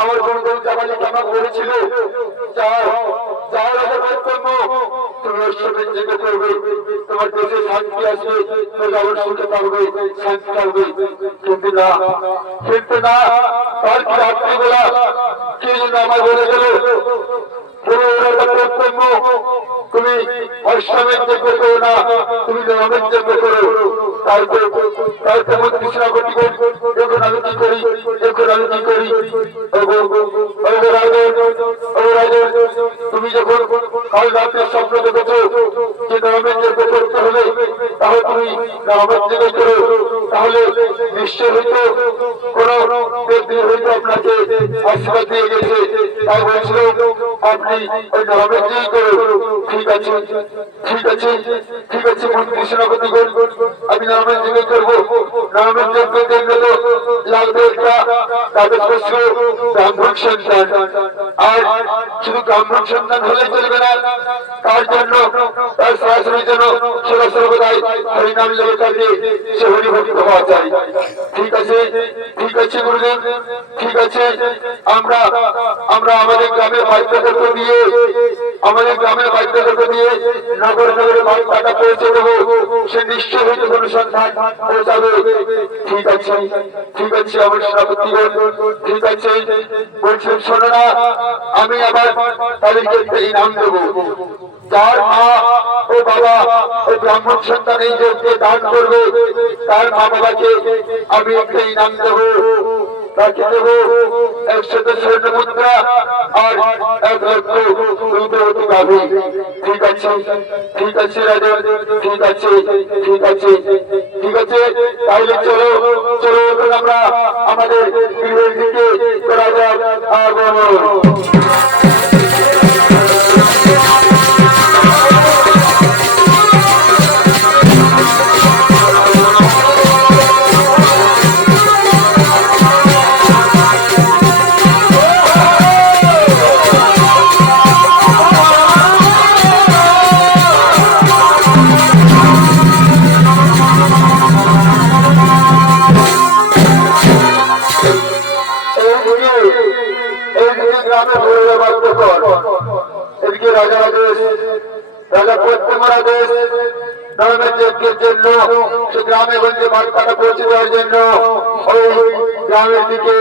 আমার বন্ধু জামালি জামা করেছিল যাওয়ার আগে বক্তব্য তুমি ওর সাথে জেগে করবে, তোমার দেশে শান্তি আসবে, প্রজাবর সুখে থাকবে, শান্তি থাকবে। কিন্তু না তার কি রাত্রিবেলা কে যেন আমার বলে গেল বক্তব্য তুমি অশ্রামের যোগ্য করো না, তুমি নামের যোগ্য করো। তাই তেমন কৃষ্ণা গতি এখন আমি কি করি, তুমি যখন কাল রাত্রে স্বপ্ন দেখেছো যে নামের যোগ্য করতে হবে, তাহলে তুমি নামের যোগ্য করো। তাহলে নিশ্চয় হয়তো কোন ব্যক্তি হয়তো আপনাকে আশীর্বাদ দিয়ে গেছে, তাই বলছিল আপনি ওই নামের যোগ্য করো। ঠিক আছে কৃষ্ণগতি আমি নামের যোগ্য করবো। নামের যোগ্য দেখলে তো লাগবে একটা তাদের শস্য ব্রাহ্মণ সন্তান, আর শুধু ব্রাহ্মণ সন্তান হলে চলবে না, তার জন্য তার সরাসরি জন্য সেবা সর্বদাই হরিনাম লেগে থাকে, সে হরিভক্ত হওয়া চাই। ঠিক আছে গুরুদেব, ঠিক আছে। আমরা আমাদের গ্রামের বাচ্চাদেরকে দিয়ে নগরে বার্তাটা পৌঁছে দেবো, সে নিশ্চয় হয়তো কোনো সন্ধান পৌঁছাবে। ঠিক আছে আমার সেনাপতিগণ, ঠিক আছে। বলছেন শোনো না, আমি আবার তাদেরকে একটা ইনাম দেবো। যার মা ও বাবা ও ব্রাহ্মণ সন্তান এই যোগকে দান করবে, তার মা বাবাকে আমি একটা ইনাম দেবো। তাকে দেবো 100 স্বর্ণ মুদ্রা আর 1 লক্ষ রূপবতী গাভী। ঠিক আছে রাজন, ঠিক আছে। তাহলে চলো এখন আমরা আমাদের গৃহের দিকে করা যাক আগমন। এদিকে রাজা পদ্মর আদেশ নামের যজ্ঞের জন্য সে গ্রামে গঞ্জে বার্তাটা পৌঁছে দেওয়ার জন্য ওই গ্রামের দিকে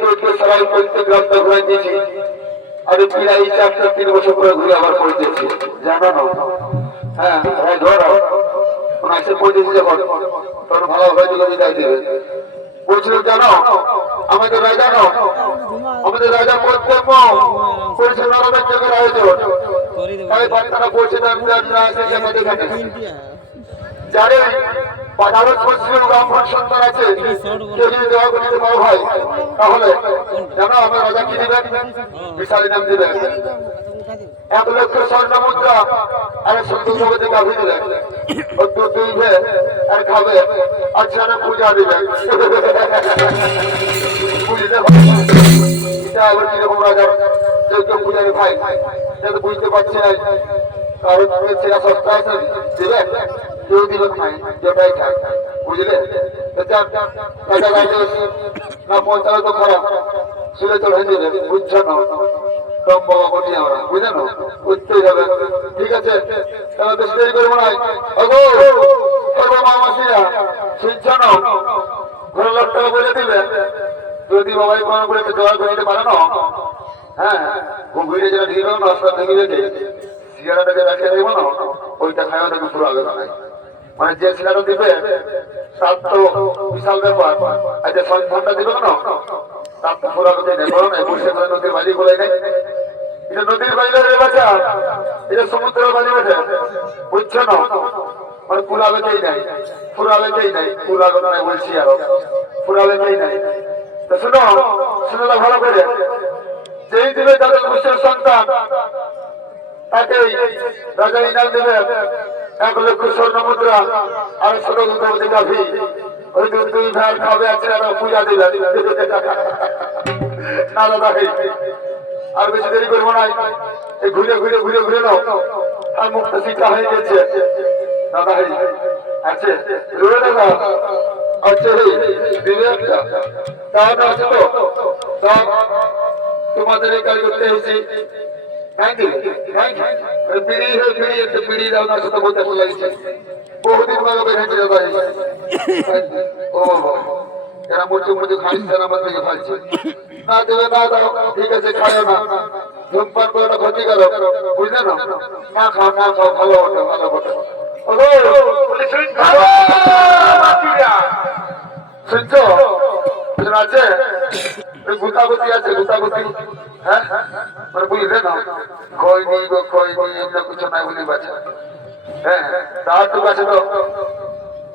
কে সবাই করতে গ্রামটা ঘুরে দিয়েছি আমি প্রায় 4-3 বছর পরে ঘুরে আবার পড়তেছি জানো না হ্যাঁ ধরো এসে পড়েছি যখন তখন ভালো হয়ে বিদায় দেবে বলছিল জানো আমাদের রাজা আমাদের রাজা কর্তব্য করেছে নরমের যুগের আয়োজন তাই বার্তারা বলছে যারে ভারত পশ্চিমের ব্রাহ্মণ সন্তান আছে কেউ যদি দেওয়া করতে বড় হয় তাহলে জানো আমার রাজা কি দিবেন বিশাল নাম দিবেন 1 লক্ষ স্বর্ণ মুদ্রা আর সন্তুষ্ট গাভী দিলেন দুই ভে আর খাবে আচ্ছা না পূজা দিবেন বুঝতে এটা আবার কিরকম রাজার যোগ্য পূজারী ভাই সেটা বুঝতে পারছি না কারণ সেটা সস্তা আছে দিবেন কেউ দিবেন ভাই যেটাই খায় বুঝলে না পৌঁছালে তো খারাপ শুনে চলে দিবেন বুঝছো না কম বাবা বলি আমরা বুঝলেন উঠতেই হবে ঠিক আছে তাহলে বেশি দেরি করবো না মাসিরা শুনছ না ঘরের লোকটাকে বলে দিবে যদি বাবাই কোনো করে জোয়ার করে দিতে পারে না হ্যাঁ ঘুরে যেটা দিয়ে দেবো রাস্তা থেকে যেতে সিগারেটাকে রাখিয়ে দেবো না ওইটা খাওয়া দেখে পুরো আগে বানায় মানে যে সিগারেট দিবে তার তো বিশাল ব্যাপার আর যে সন্ধানটা দিবে না তার তো পুরো আগে নেই বলো না বসে করে নদীর বাড়ি বলে নেই এটা নদীর বাইরে বাচ্চা এটা সমুদ্রের বাইরে বাচ্চা বুঝছো না মানে পুরাবেতেই নাই পুরাবেতেই নাই পুরাবে নাই বলছি আরো পুরাবেতেই নাই তো শুনো শুনলা ভালো করে যেই দিবে তাদের মুসলিম সন্তান তাকে রাজা ইনাম দেবে 1 লক্ষ স্বর্ণ মুদ্রা আর ষোলটি গাভী ওই দুই ভাই খাবে আছে আর পূজা দিবে না দাদা আর বেশি দেরি করবো না এই ঘুরে ঘুরে ঘুরে ঘুরে নাও আর মুখটা শিক্ষা হয়ে গেছে দাদা আছে রুড়ে দাদা আছে তাহলে আছে তো তোমাদের এই কাজ করতে এসেছি বহুদিন ভালো বেড়েছে দাদা ও এরা মুচু মুচু খাইছে আমার থেকে খাইছে না দেবে না দাও ঠিক আছে খায় না ধূমপান করে না ক্ষতি করো বুঝলে না না খাও ভালো ওঠে ভালো ওঠে শুনছো আছে গুতাগুতি আছে গুতাগুতি হ্যাঁ মানে বুঝলে না খয়নি গো খয়নি এমনি কিছু নাই বলি বাচ্চা হ্যাঁ দাওয়াত তো আছে তো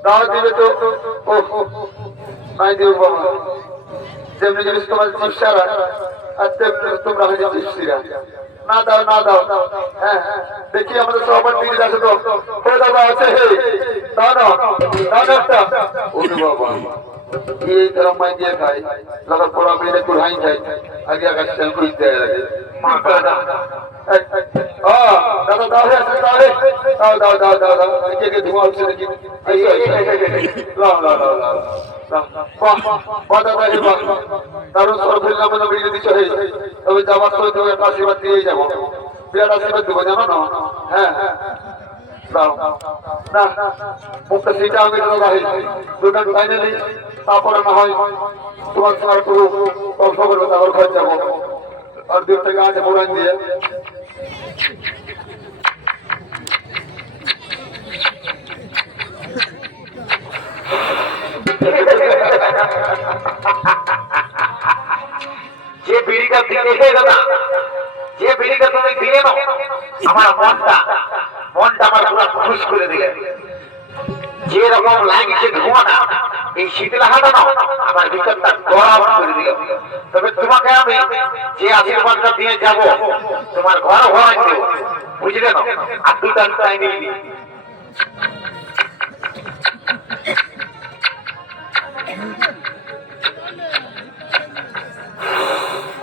দাওয়াত দিবে তো ও নাই দেব বাবা যেমনি জিনিস তোমার চিপসারা আর তেমনি তোমরা হয়ে যাবে চিপসিরা না দাও হ্যাঁ দেখি আমাদের সবার দিকে আছে তো ও দাদা আছে দাও একটা ওরে বাবা এই গরম মাই দিয়ে খাই লগর পোড়া মেরে কুড়াই যায় আগে আগে সেল করতে লাগে মা দাদা দাদা দাও কে ধোঁয়া উঠছে দেখি কারণ সরফিল নামে বেরিয়ে দিচ্ছ তবে যাওয়ার সময় তুমি একটা আশীর্বাদ দিয়েই যাবো বিরাট আশীর্বাদ দেবো জানো না হ্যাঁ না মুখটা সেইটা আমি দুটা ফাইনালি তারপরে না হয় তোমার সঙ্গে একটু গল্প করবো তারপর ঘর যাবো আর 2 টাকা আছে মোড়ান দিয়ে যে বিড়িটা দিলে দাদা যে বিড়িটা তুমি দিলে না আমার মনটা আমার পুরো খুশ করে দিলে যে রকম লাগছে ধোঁয়াটা এই শীতল হাঁটা না আমার ভিতরটা গরম করে দিল তবে তোমাকে আমি যে আশীর্বাদটা দিয়ে যাব তোমার ঘর ভরাই দেব বুঝলে না আর 2টা টাইম নিয়ে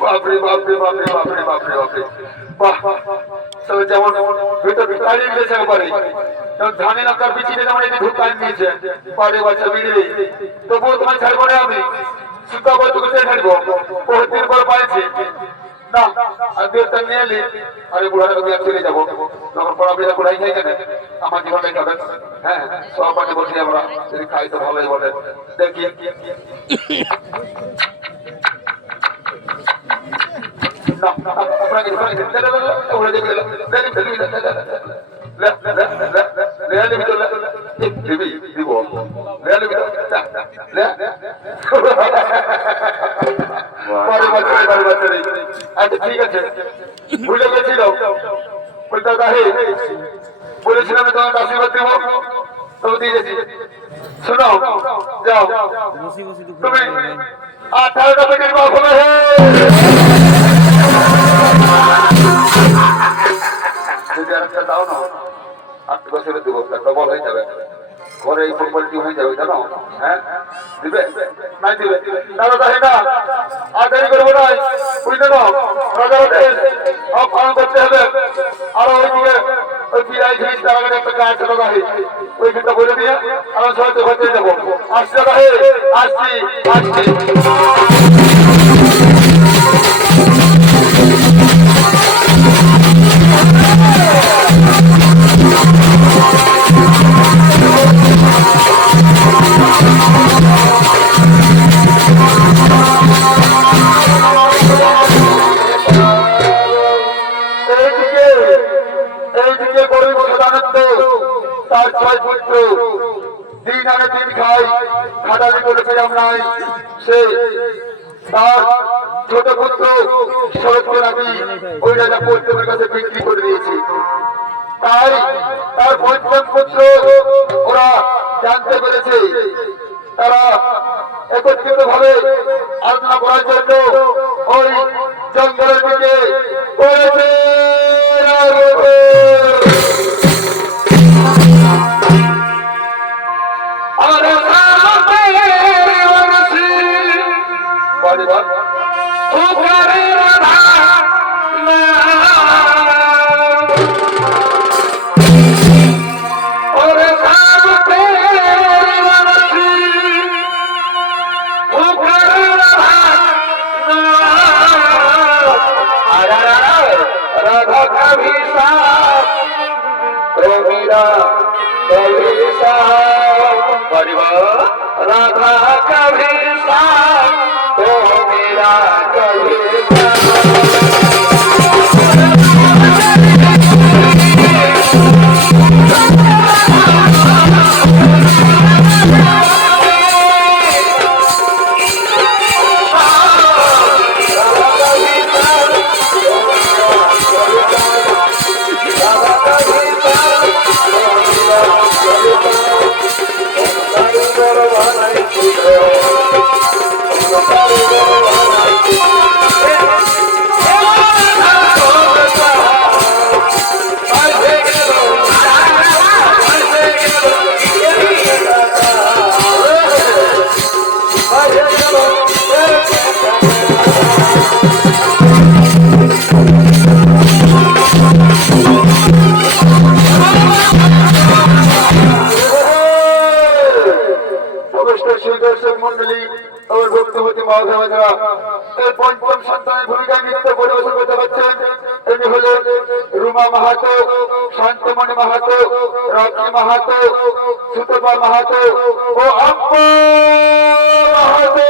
বাপরে বাপরে বাপরে বাপরে বাপরে বাপরে বাহ তবে যেমন ভিতর ঢুকাই দিয়েছে একবারে যেমন ধানে নাকার পিছিয়ে যেমন এটি ঢুকাই দিয়েছে পারে বাচ্চা বিড়ে তবুও তোমায় ছাড়বো না আমি সুতা বই তোকে ছাড়বো বহুত দিন পর পাইছি না আর 2টা নিয়ে এলি আরে বুড়াটা আমি চলে যাবো যখন পড়াশোনা করাই খাই কেন আমার জীবনে খাবেন হ্যাঁ সব পাশে বসে আমরা যদি খাই তো ভালোই বলে দেখি না আপনাকে ওরা দেখে দিব আচ্ছা ঠিক আছে ভুলে গেছিল বলেছিলাম তোমার আশীর্বাদ দেবো তবে দিয়েছি শোনো যাও তুমি 18টা পেটের মা হবে যদি আরেকটা দাও না 8 বছরে দেবো ডবল হয়ে যাবে ঘরে এই প্রপার্টি হয়ে যাবে জানো হ্যাঁ দিবে নাই দিবে দাদা তাই না আর দেরি করবো না বুঝতে না রাজা পালন করতে হবে আরো ওইদিকে ওই পিড়াই ঝিস তার আগে একটা গাছ দাদা ওইখানটা বলে দিয়ে আমরা সবাই ঘুরতে যাবো আসছি দাদা আসছি আসছি তার 6 পুত্র দিন আনে দিন খাই খাটালি করে পেলাম নাই সে তার ছোট পুত্র শরৎকে আমি ওই রাজা পঞ্চমের কাছে বিক্রি করে দিয়েছি তাই তার পঞ্চম পুত্র ওরা জানতে পেরেছে তারা একত্রিত ভাবে আলোচনা করার জন্য ওই জঙ্গলের দিকে করেছে राधा कभी साथ तो मेरा कभी পঞ্চম সন্তানের ভূমিকায় নৃত্য পরিবেশন করতে পারছেন তিনি হলেন রুমা মাহাতো শান্তমণি মাহাতো রাখি মাহাতো সুতপা মাহাতো ও আম্মা মাহাতো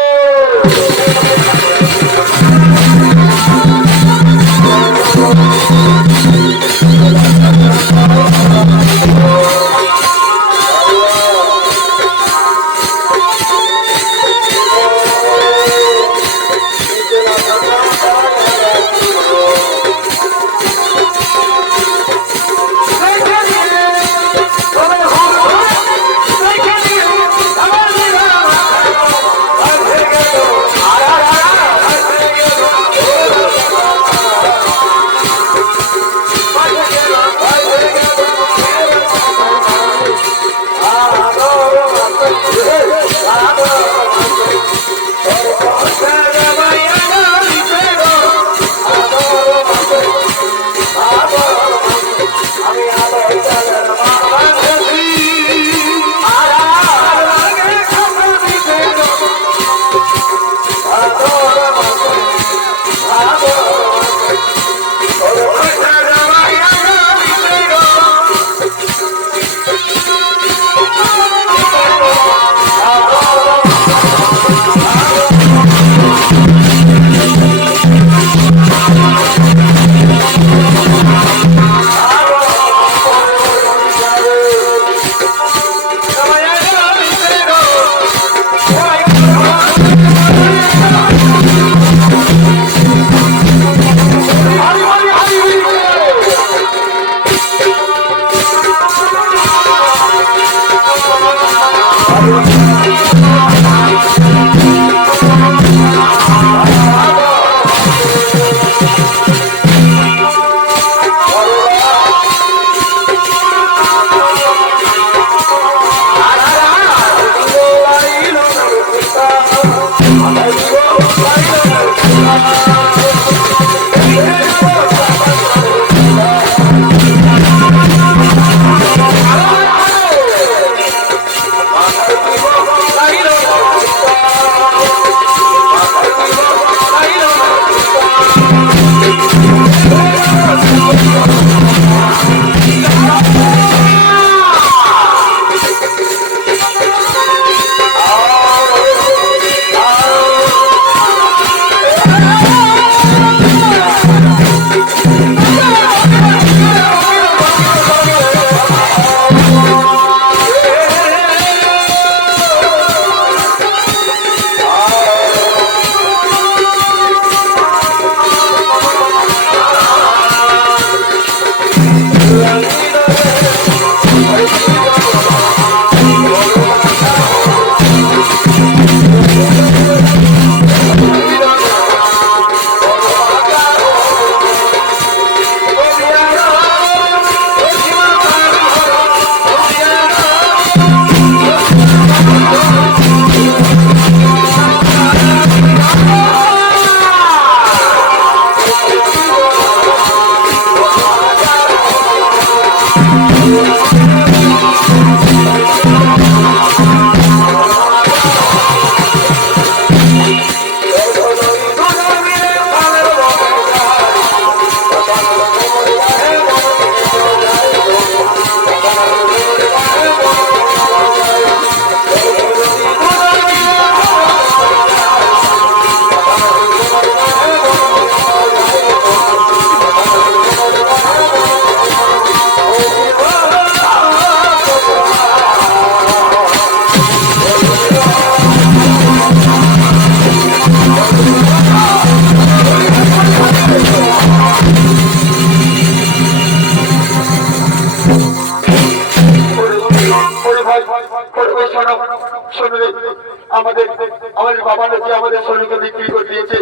বাবা নাকি আমাদের শরীরকে বিক্রি করে দিয়েছে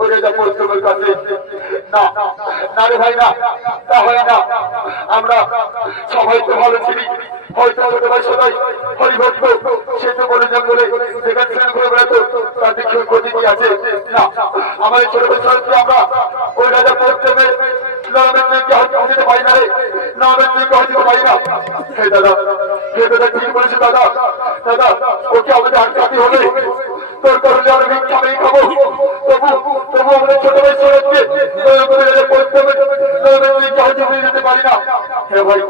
ওই রাজা পরিশ্রমের কাছে। না না রে ভাই, না তা হয় না। আমরা সবাই তো ভালো ছিলি, হয়তো ছোট ভাই সবাই হরিভক্ত, সে তো বনে জঙ্গলে যেখানে সেখানে ঘুরে বেড়াতো, তার দিকে ক্ষতি কি আছে? না, আমাদের ছোট ভাই সবাইকে আমরা ওই রাজা পরিশ্রমের নামের দিকে হয়তো যেতে পারি না রে, নামের দিকে হয়তো পারি না। হে দাদা, হে দাদা, ঠিক বলেছে দাদা। দাদা, ওকে আমাদের আটকাতে হবে। তোর কারণে আমরা ভিক্ষা নেই খাবো, তবু আমাদের ছোট ভাই সবাইকে পরিশ্রমের নামের দিকে হয়তো যেতে পারি না। হে ভাই,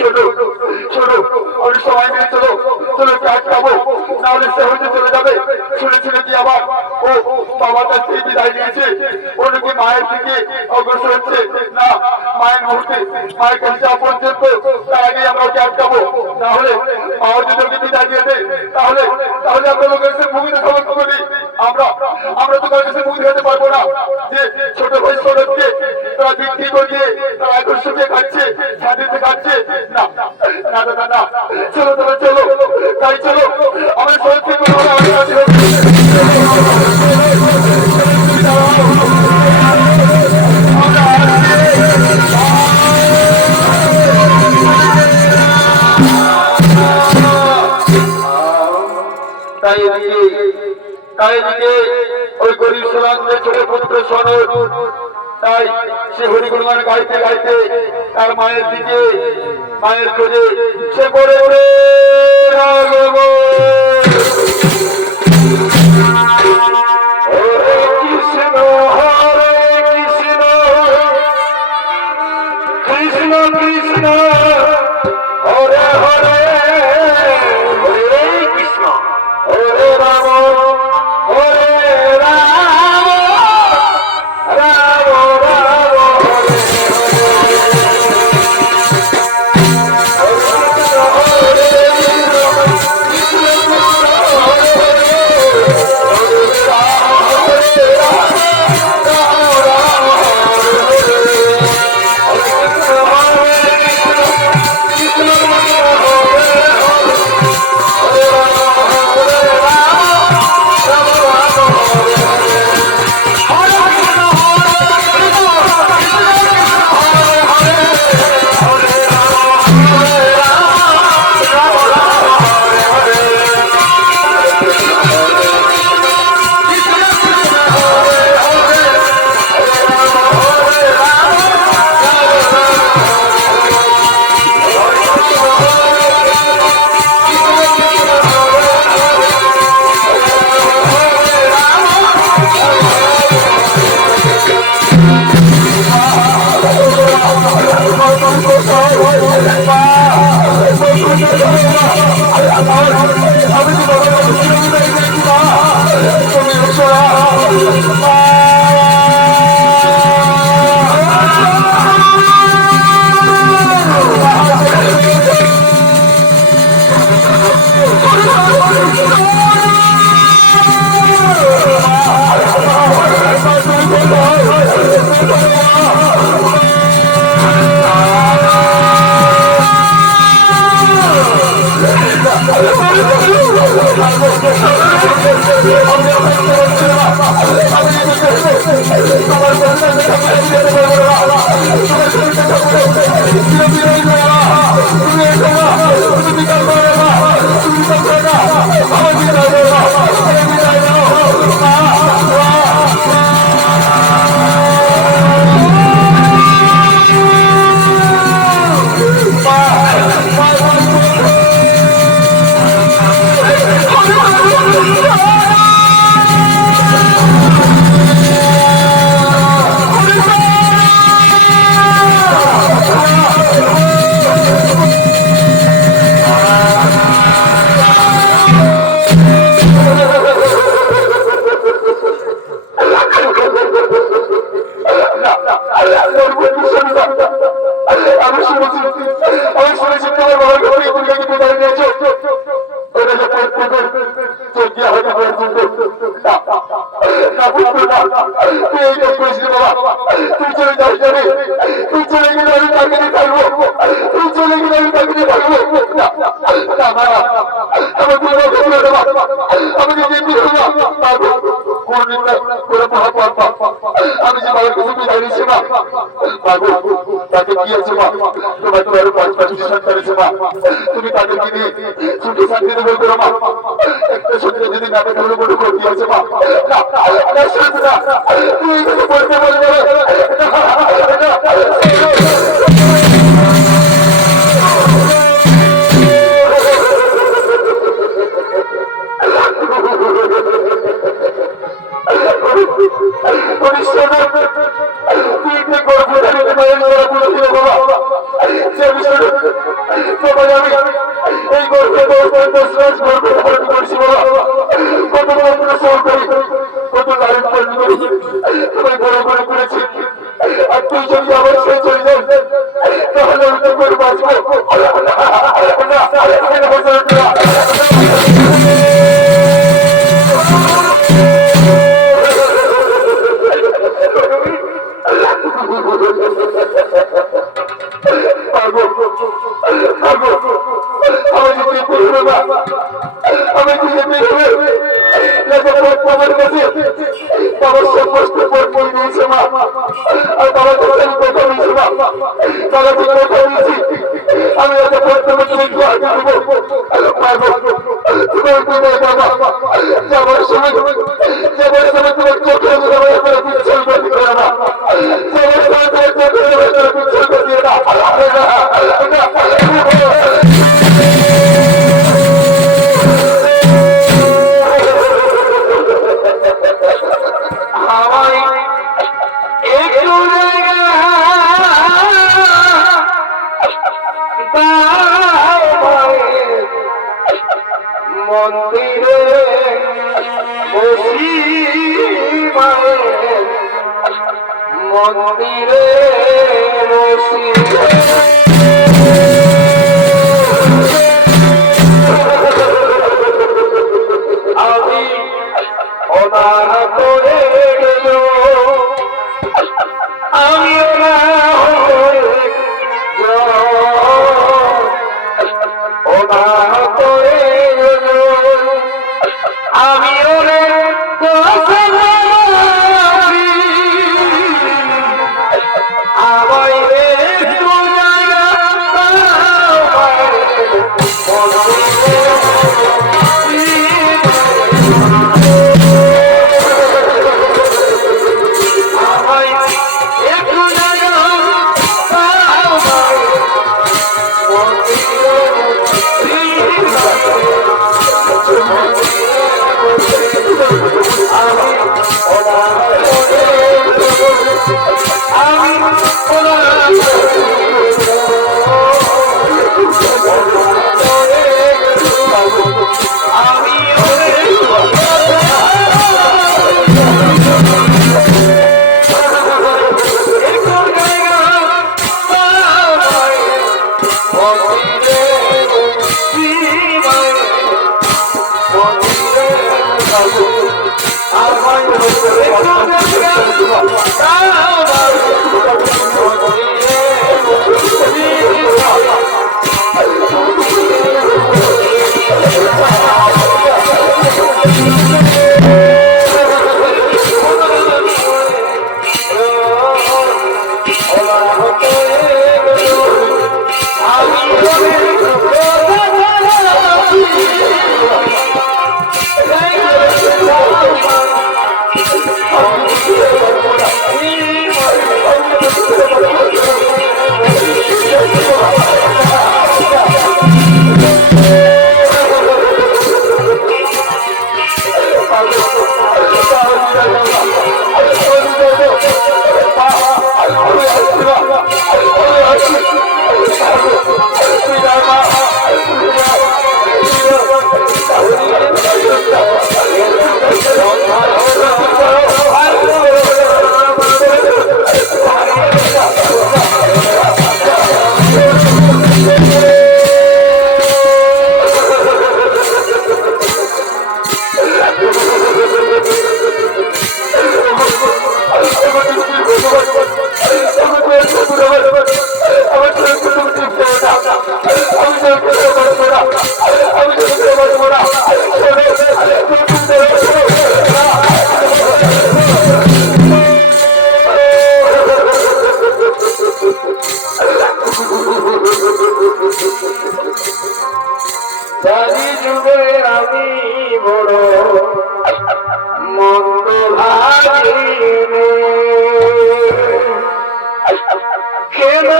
ছোটো ছোটো অনেক সময় মিলে চলো, চলো আটকাবো, না হলে সে হয়তো চলে যাবে। শুনেছিল কি আবার ও বাবা তার স্ত্রী বিদায় নিয়েছে, ওনাকে মায়ের দিকে অগ্রসর হচ্ছে। না, মায়ের মুহূর্তে মায়ের কাছে যাওয়া পর্যন্ত তার আগে আমরা ওকে আটকাবো, না হলে মাও যদি ওকে বিদায় দিয়ে দেয় তাহলে তাহলে আমরা লোকের কাছে মুখ দেখাবো করি। আমরা তো কার কাছে মুখ দেখাতে পারবো না যে ছোট ভাই সড়ককে তারা বিক্রি করে দিয়ে তারা আকর্ষণকে খাচ্ছে, স্বাধীনতে খাচ্ছে। না না দাদা, না, চলো তোমরা চলো, তাই চলো আমার সড়ককে তাই এদিকে ওই গরিব সোলানদের ছোট পুত্র সনদ, তাই সে হরিগুণগান গাইতে গাইতে তার মায়ের দিকে, মায়ের খোঁজে সে পড়ে পড়ে কৃষ্ণ হরে কৃষ্ণ কৃষ্ণ কৃষ্ণ হরে হরে হরে কৃষ্ণ হরে রাম হরে রাম রাম রাম হরে আমাকে আমি যে বাবার কাছে বিদায় নিয়েছি মা। বাবু তাকে কি আছে মা? তোমার তো আরো 5-5টি সন্তান আছে মা। তুমি তাদেরকে নিয়ে সুখে শান্তিতে বলতে মা। একটা সন্তান যদি না থাকে তাহলে কোনো ক্ষতি আছে মা। না শুনবে না, তুমি কিছু বলতে বলবে আর তুই যদি আবার সে চলে যাস তাহলে আমি তো করে বাঁচবো আমি বাবার কাছে বাবার সব কষ্ট পর নিয়েছে মা। আর বাবার কাছে আমি কথা দিয়েছি মা, বাবা থেকে কথা দিয়েছি আমি এত তোমার যাবার সময় তোমার চোখে পিছল করে দিবে না, যাবার সময় তোমার চোখে পিছল করে দিয়ে না। মন্দিরে বসি মন্দিরে বসি আমি অনার করে গেল আমি অনার করে আমি ওরে আমায় একটু জায়গা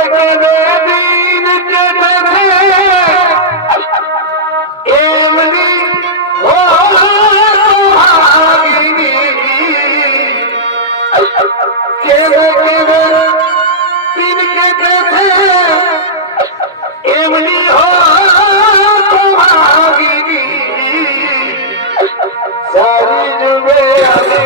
কেঁদে দিন কেটেছে এমনি ও ভাগিনী কেঁদে কেঁদে দিন কেটেছে এমনি ও ভাগিনী সারি যুগে আমি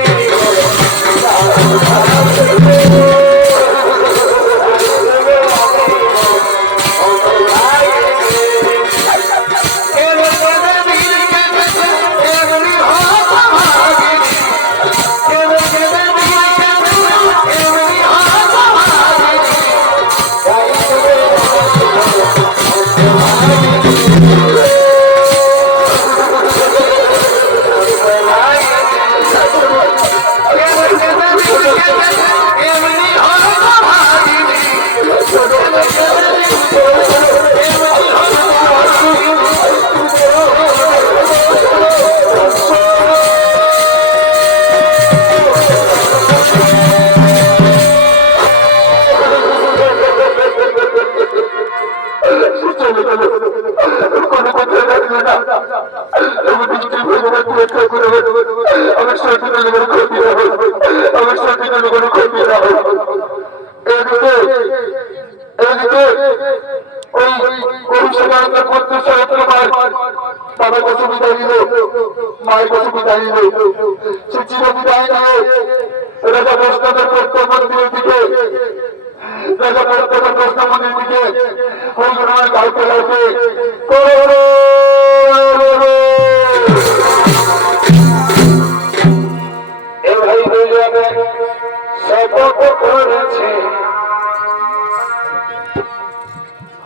বাবার কাছে বিদায় নিল, মায়ের কাছে বিদায় নিল, সে চির বিদায় নিয়ে রাজা বৈষ্ণবের প্রত্য মন্দিরের দিকে রাজা প্রত্যেকের প্রশ্ন মন্দিরের দিকে হরিগুণায় গাইতে গাইতে এ ভাই দুজনে শপথ করেছে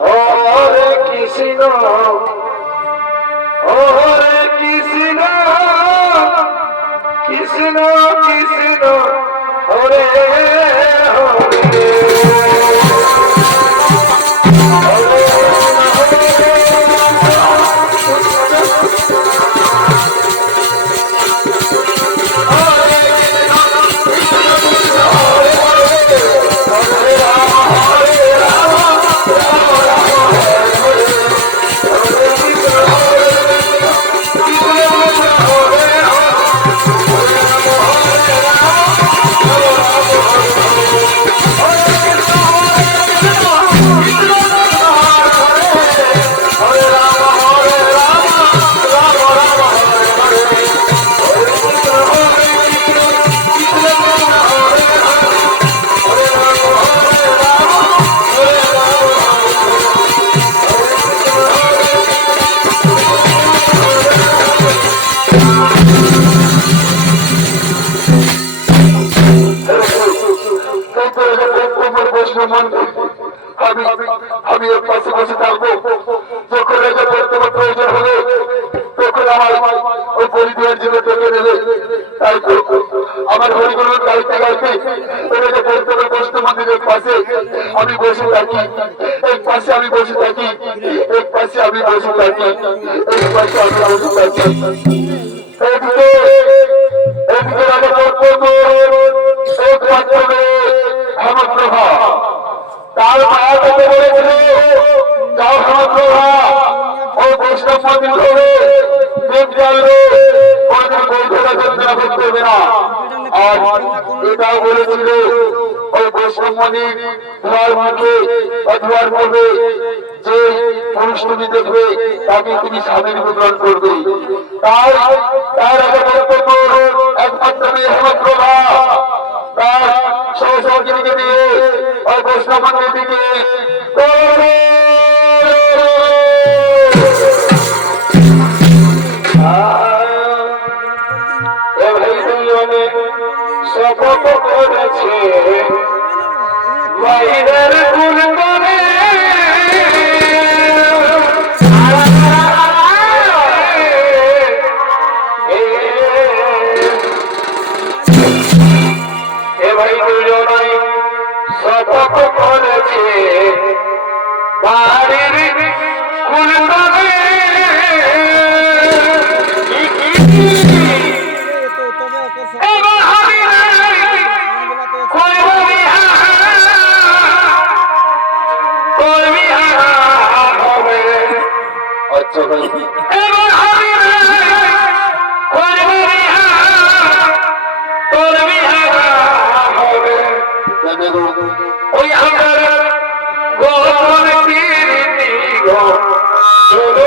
হরে কৃষ্ণ হরে কৃষ্ণ কৃষ্ণ কৃষ্ণ হরে হরে আমি এর পাশে বসে থাকবো, যখন রেখে বর্তমান প্রয়োজন হবে তখন আমার ওই পরিবার জীবনে ডেকে নেবে। তাই আমার হরিগুলোর গাইতে গাইতে রেখে বর্তমান বৈষ্ণ মন্দিরের পাশে আমি বসে থাকি, এক পাশে আমি বসে থাকি, এক পাশে আমি বসে থাকি, এক পাশে আমি বসে থাকি। এদিকে এদিকে রাজা এক মাধ্যমে হেমপ্রভা তার মায়া তাকে বলেছিল, যাও হেমপ্রভা ও বৈষ্ণব মন্দির ধরে দেব জানবে কোনদিন বৈধতা যন্ত্রণা করবে না। আর এটাও বলেছিল ওই বৈষ্ণব মন্দির ধোয়ার মুখে ধোয়ার পূর্বে যে পুরুষ তুমি দেখবে তাকে তুমি স্বামীর গ্রহণ করবে। তাই তার আগে বক্তব্য একমাত্র মেয়ে হেমপ্রভা তার সহসহযোগীকে দিয়ে ওই বৈষ্ণব মন্দির দিকে শপথ করেছে বাইরের গুণ করে শপথ করেছে বাড়ির কুল করে সবাই এবার আমি করবি হবে ওই আমার গোপন কীর্তি গো চলো